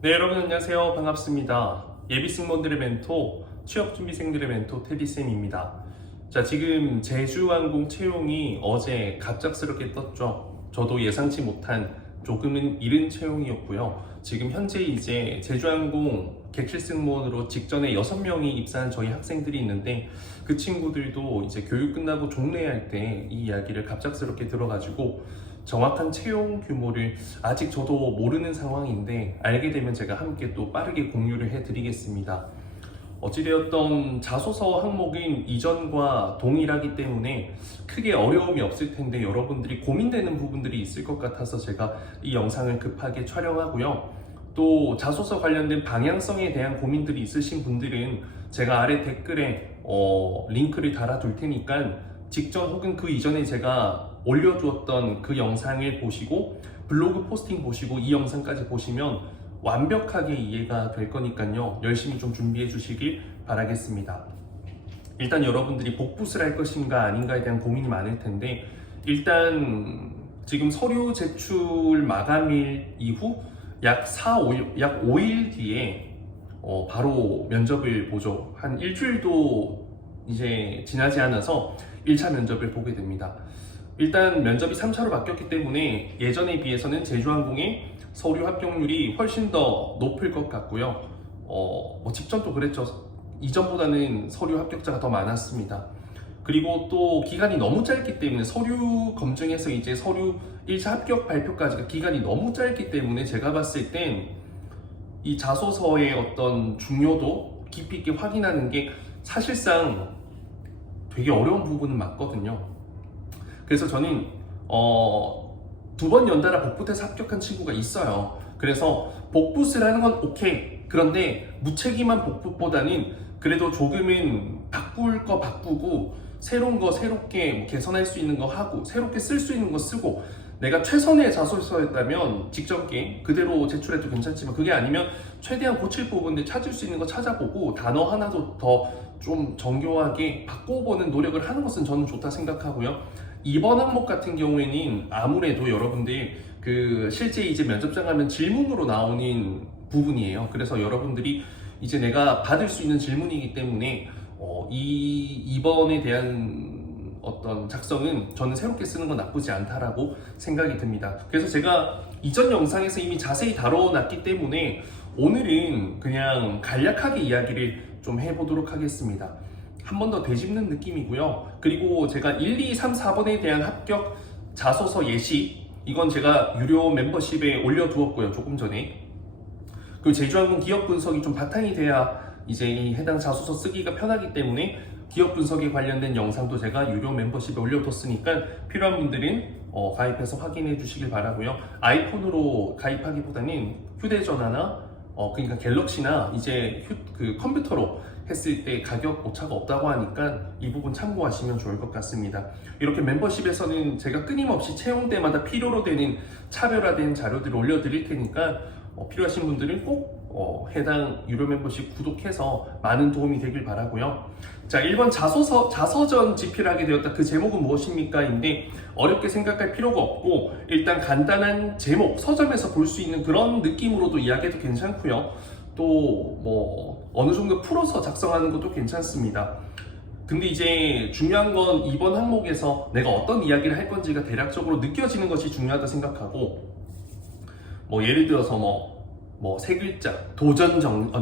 네, 여러분 안녕하세요. 반갑습니다. 예비승무원들의 멘토, 취업준비생들의 멘토 테디쌤입니다. 자, 지금 제주항공 채용이 어제 갑작스럽게 떴죠. 저도 예상치 못한 조금은 이른 채용이었고요. 지금 현재 이제 제주항공 객실승무원으로 직전에 6명이 입사한 저희 학생들이 있는데 그 친구들도 이제 교육 끝나고 종례할 때 이 이야기를 갑작스럽게 들어가지고 정확한 채용 규모를 아직 저도 모르는 상황인데 알게 되면 제가 함께 또 빠르게 공유를 해드리겠습니다. 어찌되었던 자소서 항목인 이전과 동일하기 때문에 크게 어려움이 없을 텐데 여러분들이 고민되는 부분들이 있을 것 같아서 제가 이 영상을 급하게 촬영하고요. 또 자소서 관련된 방향성에 대한 고민들이 있으신 분들은 제가 아래 댓글에 링크를 달아둘 테니까 직전 혹은 그 이전에 제가 올려두었던 그 영상을 보시고 블로그 포스팅 보시고 이 영상까지 보시면 완벽하게 이해가 될 거니까요. 열심히 좀 준비해 주시길 바라겠습니다. 일단 여러분들이 복붙을 할 것인가 아닌가에 대한 고민이 많을 텐데 일단 지금 서류 제출 마감일 이후 약 5일 뒤에 바로 면접을 보죠. 한 일주일도 이제 지나지 않아서 1차 면접을 보게 됩니다. 일단 면접이 3차로 바뀌었기 때문에 예전에 비해서는 제주항공의 서류 합격률이 훨씬 더 높을 것 같고요. 직전도 그랬죠. 이전보다는 서류 합격자가 더 많았습니다. 그리고 또 기간이 너무 짧기 때문에 서류 검증에서 이제 서류 1차 합격 발표까지가 기간이 너무 짧기 때문에 제가 봤을 땐 이 자소서의 어떤 중요도 깊이 있게 확인하는 게 사실상 되게 어려운 부분은 맞거든요. 그래서 저는 2번 연달아 복붙해서 합격한 친구가 있어요. 그래서 복붙을 하는 건 오케이. 그런데 무책임한 복붙보다는 그래도 조금은 바꿀 거 바꾸고 새로운 거 새롭게 개선할 수 있는 거 하고 새롭게 쓸 수 있는 거 쓰고 내가 최선의 자소서였다면 직전게 그대로 제출해도 괜찮지만 그게 아니면 최대한 고칠 부분들 찾을 수 있는 거 찾아보고 단어 하나도 더 좀 정교하게 바꿔보는 노력을 하는 것은 저는 좋다 생각하고요. 이번 항목 같은 경우에는 아무래도 여러분들 실제 이제 면접장 가면 질문으로 나오는 부분이에요. 그래서 여러분들이 이제 내가 받을 수 있는 질문이기 때문에 이번에 대한 어떤 작성은 저는 새롭게 쓰는 건 나쁘지 않다라고 생각이 듭니다. 그래서 제가 이전 영상에서 이미 자세히 다뤄놨기 때문에 오늘은 그냥 간략하게 이야기를 좀 해보도록 하겠습니다. 한 번 더 되짚는 느낌이고요. 그리고 제가 1, 2, 3, 4번에 대한 합격 자소서 예시 이건 제가 유료 멤버십에 올려두었고요. 조금 전에. 그리고 제주항공 기업 분석이 좀 바탕이 돼야 이제 이 해당 자소서 쓰기가 편하기 때문에 기업 분석에 관련된 영상도 제가 유료 멤버십에 올려뒀으니까 필요한 분들은 가입해서 확인해 주시길 바라고요. 아이폰으로 가입하기보다는 휴대전화나 그러니까 갤럭시나 이제 컴퓨터로 했을 때 가격 오차가 없다고 하니까 이 부분 참고하시면 좋을 것 같습니다. 이렇게 멤버십에서는 제가 끊임없이 채용 때마다 필요로 되는 차별화된 자료들을 올려드릴 테니까 필요하신 분들은 꼭 해당 유료 멤버십 구독해서 많은 도움이 되길 바라고요. 자, 1번 자서전 집필하게 되었다. 그 제목은 무엇입니까? 인데 어렵게 생각할 필요가 없고 일단 간단한 제목, 서점에서 볼 수 있는 그런 느낌으로도 이야기해도 괜찮고요. 또 어느 정도 풀어서 작성하는 것도 괜찮습니다. 근데 이제 중요한 건 이번 항목에서 내가 어떤 이야기를 할 건지가 대략적으로 느껴지는 것이 중요하다 생각하고 예를 들어서 세 글자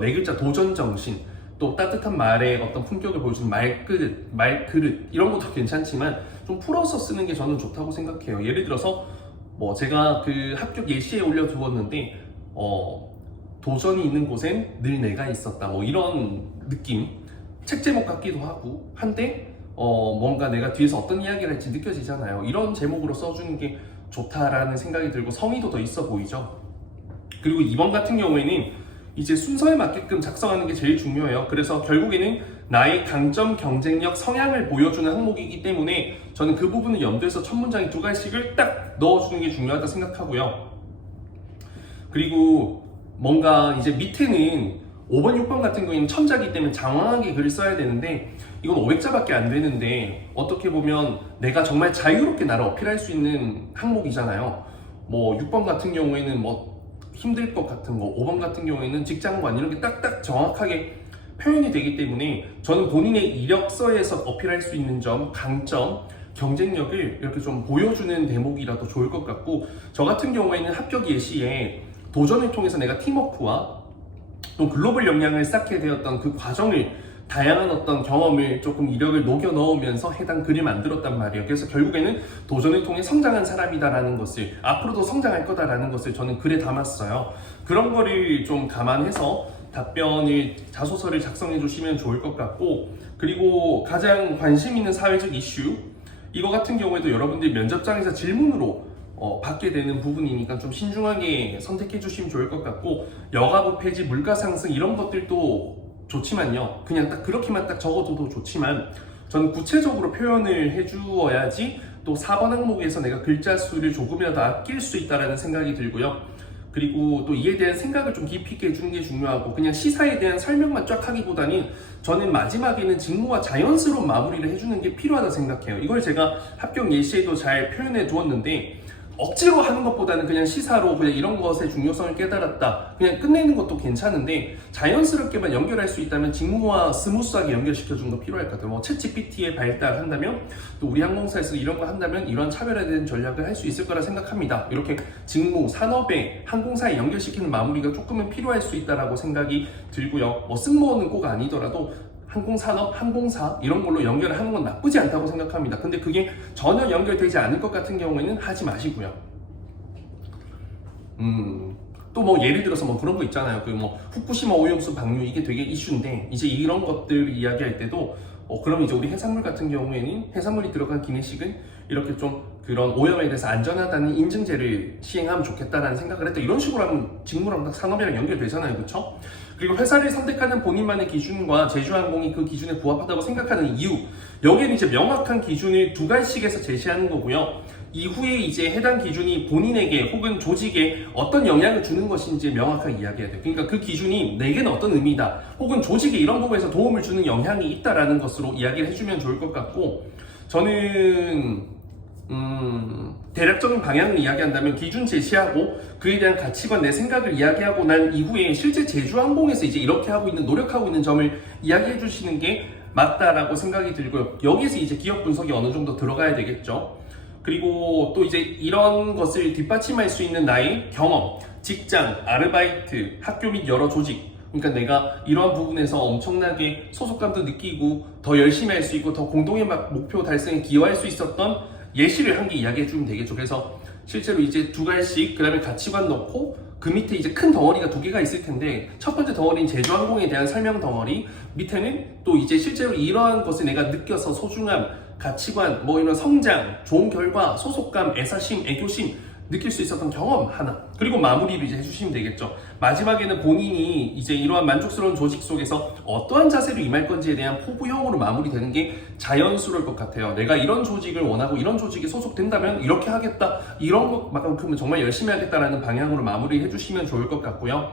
네 글자 도전 정신 또 따뜻한 말의 어떤 품격을 보여주는 말그릇 이런 것도 괜찮지만 좀 풀어서 쓰는 게 저는 좋다고 생각해요. 예를 들어서 제가 그 합격 예시에 올려두었는데 도전이 있는 곳엔 늘 내가 있었다 이런 느낌 책 제목 같기도 하고 한데 뭔가 내가 뒤에서 어떤 이야기를 할지 느껴지잖아요. 이런 제목으로 써주는 게 좋다라는 생각이 들고 성의도 더 있어 보이죠. 그리고 2번 같은 경우에는 이제 순서에 맞게끔 작성하는 게 제일 중요해요. 그래서 결국에는 나의 강점, 경쟁력, 성향을 보여주는 항목이기 때문에 저는 그 부분을 염두에서 첫 문장에 2가지씩을 딱 넣어주는 게 중요하다 생각하고요. 그리고 뭔가 이제 밑에는 5번, 6번 같은 경우에는 첨자기 때문에 장황하게 글을 써야 되는데 이건 500자밖에 안 되는데 어떻게 보면 내가 정말 자유롭게 나를 어필할 수 있는 항목이잖아요. 6번 같은 경우에는 힘들 것 같은 거, 5번 같은 경우에는 직장관 이런 게 딱딱 정확하게 표현이 되기 때문에 저는 본인의 이력서에서 어필할 수 있는 점, 강점, 경쟁력을 이렇게 좀 보여주는 대목이라도 좋을 것 같고, 저 같은 경우에는 합격 예시에 도전을 통해서 내가 팀워크와 또 글로벌 역량을 쌓게 되었던 그 과정을, 다양한 어떤 경험을 조금 이력을 녹여 넣으면서 해당 글을 만들었단 말이에요. 그래서 결국에는 도전을 통해 성장한 사람이다라는 것을, 앞으로도 성장할 거다라는 것을 저는 글에 담았어요. 그런 거를 좀 감안해서 답변을, 자소서를 작성해 주시면 좋을 것 같고, 그리고 가장 관심 있는 사회적 이슈, 이거 같은 경우에도 여러분들이 면접장에서 질문으로 받게 되는 부분이니까 좀 신중하게 선택해 주시면 좋을 것 같고, 여가부 폐지, 물가 상승 이런 것들도 좋지만요, 그냥 딱 그렇게만 딱 적어둬도 좋지만 저는 구체적으로 표현을 해주어야지 또 4번 항목에서 내가 글자 수를 조금이라도 아낄 수 있다는 생각이 들고요. 그리고 또 이에 대한 생각을 좀 깊이 있게 해주는 게 중요하고, 그냥 시사에 대한 설명만 쫙 하기보다는 저는 마지막에는 직무와 자연스러운 마무리를 해주는 게 필요하다 생각해요. 이걸 제가 합격 예시에도 잘 표현해 두었는데, 억지로 하는 것보다는 그냥 시사로 그냥 이런 것의 중요성을 깨달았다, 그냥 끝내는 것도 괜찮은데, 자연스럽게만 연결할 수 있다면 직무와 스무스하게 연결시켜주는 거 필요할 것 같아요. 뭐 챗GPT에 발달한다면, 또 우리 항공사에서 이런 거 한다면 이런 차별화된 전략을 할 수 있을 거라 생각합니다. 이렇게 직무, 산업에, 항공사에 연결시키는 마무리가 조금은 필요할 수 있다라고 생각이 들고요. 뭐 승무원은 꼭 아니더라도 항공산업, 항공사 이런 걸로 연결을 하는 건 나쁘지 않다고 생각합니다. 근데 그게 전혀 연결되지 않을 것 같은 경우에는 하지 마시고요. 또 뭐 예를 들어서 뭐 그런 거 있잖아요. 그 뭐 후쿠시마 오염수 방류, 이게 되게 이슈인데, 이제 이런 것들 이야기할 때도 그럼 이제 우리 해산물 같은 경우에는 해산물이 들어간 기내식은 이렇게 좀 그런 오염에 대해서 안전하다는 인증제를 시행하면 좋겠다라는 생각을 했다, 이런 식으로 하면 직무랑 산업이랑 연결되잖아요. 그렇죠? 그리고 회사를 선택하는 본인만의 기준과 제주항공이 그 기준에 부합하다고 생각하는 이유, 여기에는 이제 명확한 기준을 두 가지씩에서 제시하는 거고요. 이후에 이제 해당 기준이 본인에게 혹은 조직에 어떤 영향을 주는 것인지 명확하게 이야기해야 돼요. 그러니까 그 기준이 내게는 어떤 의미다, 혹은 조직에 이런 부분에서 도움을 주는 영향이 있다라는 것으로 이야기를 해주면 좋을 것 같고, 저는 대략적인 방향을 이야기한다면 기준 제시하고 그에 대한 가치관, 내 생각을 이야기하고 난 이후에 실제 제주항공에서 이제 이렇게 하고 있는, 노력하고 있는 점을 이야기해 주시는 게 맞다라고 생각이 들고요. 여기서 이제 기업 분석이 어느 정도 들어가야 되겠죠. 그리고 또 이제 이런 것을 뒷받침할 수 있는 나의 경험, 직장, 아르바이트, 학교 및 여러 조직, 그러니까 내가 이러한 부분에서 엄청나게 소속감도 느끼고 더 열심히 할 수 있고 더 공동의 목표 달성에 기여할 수 있었던 예시를 한 개 이야기해 주면 되겠죠. 그래서 실제로 이제 두 갈씩, 그 다음에 가치관 넣고 그 밑에 이제 큰 덩어리가 두 개가 있을 텐데, 첫 번째 덩어리는 제주항공에 대한 설명 덩어리, 밑에는 또 이제 실제로 이러한 것을 내가 느껴서 소중함, 가치관, 뭐 이런 성장, 좋은 결과, 소속감, 애사심, 애교심 느낄 수 있었던 경험 하나, 그리고 마무리를 이제 해주시면 되겠죠. 마지막에는 본인이 이제 이러한 만족스러운 조직 속에서 어떠한 자세로 임할 건지에 대한 포부형으로 마무리되는 게 자연스러울 것 같아요. 내가 이런 조직을 원하고 이런 조직에 소속된다면 이렇게 하겠다, 이런 것만큼은 정말 열심히 하겠다라는 방향으로 마무리해 주시면 좋을 것 같고요.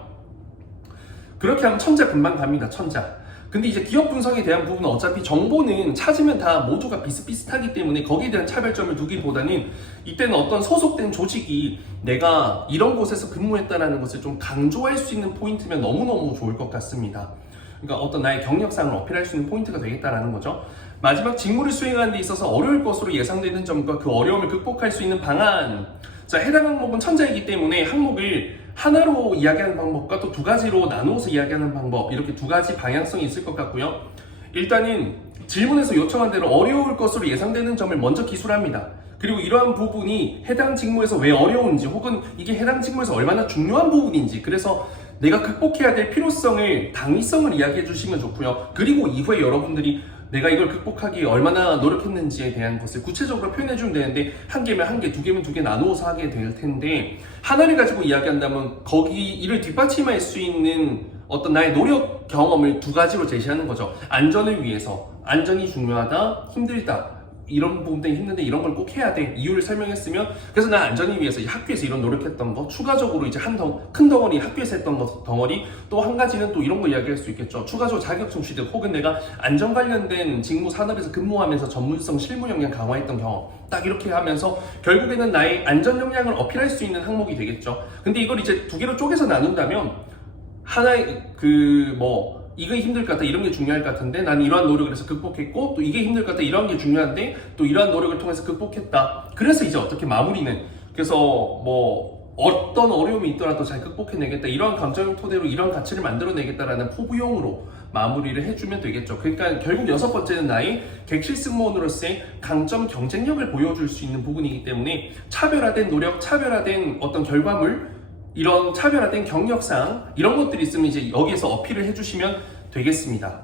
그렇게 하면 천자 금방 갑니다. 천자. 근데 이제 기업 분석에 대한 부분은 어차피 정보는 찾으면 다 모두가 비슷비슷하기 때문에 거기에 대한 차별점을 두기보다는 이때는 어떤 소속된 조직이 내가 이런 곳에서 근무했다는 것을 좀 강조할 수 있는 포인트면 너무너무 좋을 것 같습니다. 그러니까 어떤 나의 경력상을 어필할 수 있는 포인트가 되겠다는 거죠. 마지막, 직무를 수행하는 데 있어서 어려울 것으로 예상되는 점과 그 어려움을 극복할 수 있는 방안. 자, 해당 항목은 천자이기 때문에 항목을 하나로 이야기하는 방법과 또 두 가지로 나누어서 이야기하는 방법, 이렇게 두 가지 방향성이 있을 것 같고요. 일단은 질문에서 요청한 대로 어려울 것으로 예상되는 점을 먼저 기술합니다. 그리고 이러한 부분이 해당 직무에서 왜 어려운지, 혹은 이게 해당 직무에서 얼마나 중요한 부분인지, 그래서 내가 극복해야 될 필요성을, 당위성을 이야기해 주시면 좋고요. 그리고 이후에 여러분들이 내가 이걸 극복하기에 얼마나 노력했는지에 대한 것을 구체적으로 표현해 주면 되는데, 한 개면 한 개, 두 개면 두 개 나누어서 하게 될 텐데, 하나를 가지고 이야기한다면 거기 이를 뒷받침할 수 있는 어떤 나의 노력 경험을 두 가지로 제시하는 거죠. 안전을 위해서, 안전이 중요하다, 힘들다, 이런 부분 때문에 힘든데 이런 걸 꼭 해야 돼 이유를 설명했으면 그래서 난 안전을 위해서 이제 학교에서 이런 노력했던 거 추가적으로 이제 큰 덩어리 학교에서 했던 거 덩어리 또 한 가지는 또 이런 거 이야기할 수 있겠죠. 추가적으로 자격증 취득 혹은 내가 안전 관련된 직무 산업에서 근무하면서 전문성 실무 역량 강화했던 경험 딱 이렇게 하면서 결국에는 나의 안전 역량을 어필할 수 있는 항목이 되겠죠. 근데 이걸 이제 두 개로 쪼개서 나눈다면 하나의 이게 힘들 것 같다 이런 게 중요할 것 같은데 난 이러한 노력을 해서 극복했고 또 이게 힘들 것 같다 이런 게 중요한데 또 이러한 노력을 통해서 극복했다. 그래서 이제 어떻게 마무리는 그래서 어떤 어려움이 있더라도 잘 극복해내겠다 이러한 감정을 토대로 이런 가치를 만들어내겠다라는 포부용으로 마무리를 해주면 되겠죠. 그러니까 결국 6번째는 나의 객실 승무원으로서의 강점 경쟁력을 보여줄 수 있는 부분이기 때문에 차별화된 노력, 차별화된 어떤 결과물 이런 차별화된 경력상 이런 것들이 있으면 이제 여기에서 어필을 해주시면 되겠습니다.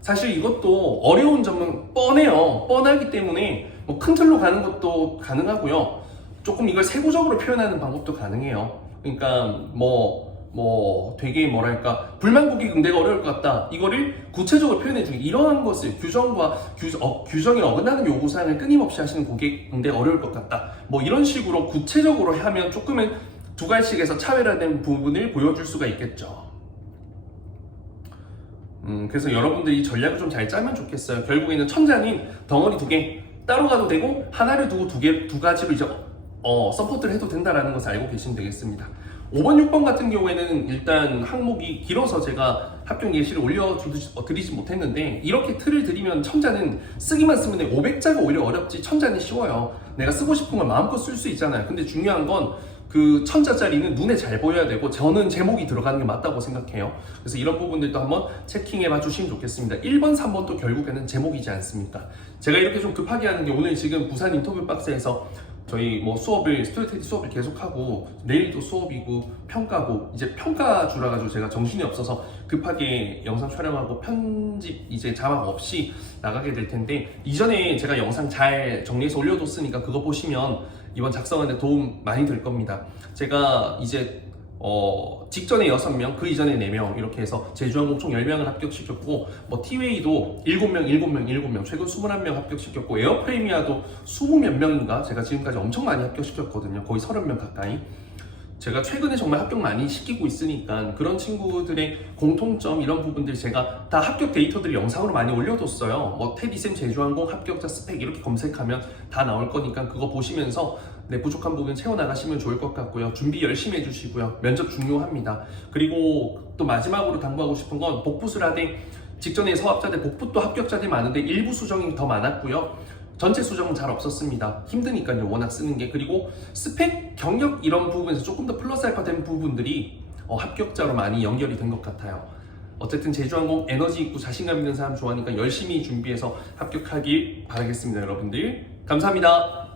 사실 이것도 어려운 점은 뻔해요. 뻔하기 때문에 큰 틀로 가는 것도 가능하고요. 조금 이걸 세부적으로 표현하는 방법도 가능해요. 그러니까 되게 뭐랄까 불만고기 응대가 어려울 것 같다. 이거를 구체적으로 표현해주기 이러한 것을 규정에 어긋나는 요구사항을 끊임없이 하시는 고객 응대가 어려울 것 같다. 이런 식으로 구체적으로 하면 조금은 두 갈씩에서 차별화된 부분을 보여줄 수가 있겠죠. 그래서 여러분들이 전략을 좀 잘 짜면 좋겠어요. 결국에는 천자는 덩어리 2개 따로 가도 되고 하나를 두고 두 가지로 이제 서포트를 해도 된다라는 것을 알고 계시면 되겠습니다. 5번, 6번 같은 경우에는 일단 항목이 길어서 제가 합격 예시를 올려드리지 못했는데 이렇게 틀을 드리면 천자는 쓰기만 쓰면 돼. 500자가 오히려 어렵지 천자는 쉬워요. 내가 쓰고 싶은 걸 마음껏 쓸 수 있잖아요. 근데 중요한 건 그 천자짜리는 눈에 잘 보여야 되고 저는 제목이 들어가는 게 맞다고 생각해요. 그래서 이런 부분들도 한번 체킹해 봐 주시면 좋겠습니다. 1번, 3번도 결국에는 제목이지 않습니까? 제가 이렇게 좀 급하게 하는 게 오늘 지금 부산 인터뷰 박스에서 저희 스튜디오 수업을 계속하고 내일도 수업이고 평가고 이제 평가주라 가지고 제가 정신이 없어서 급하게 영상 촬영하고 편집 이제 자막 없이 나가게 될 텐데 이전에 제가 영상 잘 정리해서 올려뒀으니까 그거 보시면 이번 작성하는데 도움 많이 될 겁니다. 제가 이제 직전에 6명, 그 이전에 4명 이렇게 해서 제주항공 총 10명을 합격시켰고 T-웨이도 7명 최근 21명 합격시켰고 에어프레미아도 20몇 명인가 제가 지금까지 엄청 많이 합격시켰거든요. 거의 30명 가까이. 제가 최근에 정말 합격 많이 시키고 있으니까 그런 친구들의 공통점 이런 부분들 제가 다 합격 데이터들 영상으로 많이 올려뒀어요. 테디쌤 제주항공 합격자 스펙 이렇게 검색하면 다 나올 거니까 그거 보시면서 부족한 부분 채워나가시면 좋을 것 같고요. 준비 열심히 해주시고요. 면접 중요합니다. 그리고 또 마지막으로 당부하고 싶은 건 복부수라대 직전에 서합자대 복부 또 합격자들이 많은데 일부 수정이 더 많았고요. 전체 수정은 잘 없었습니다. 힘드니까요, 워낙 쓰는 게. 그리고 스펙, 경력 이런 부분에서 조금 더 플러스 알파 된 부분들이 합격자로 많이 연결이 된 것 같아요. 어쨌든 제주항공 에너지 있고 자신감 있는 사람 좋아하니까 열심히 준비해서 합격하길 바라겠습니다, 여러분들. 감사합니다.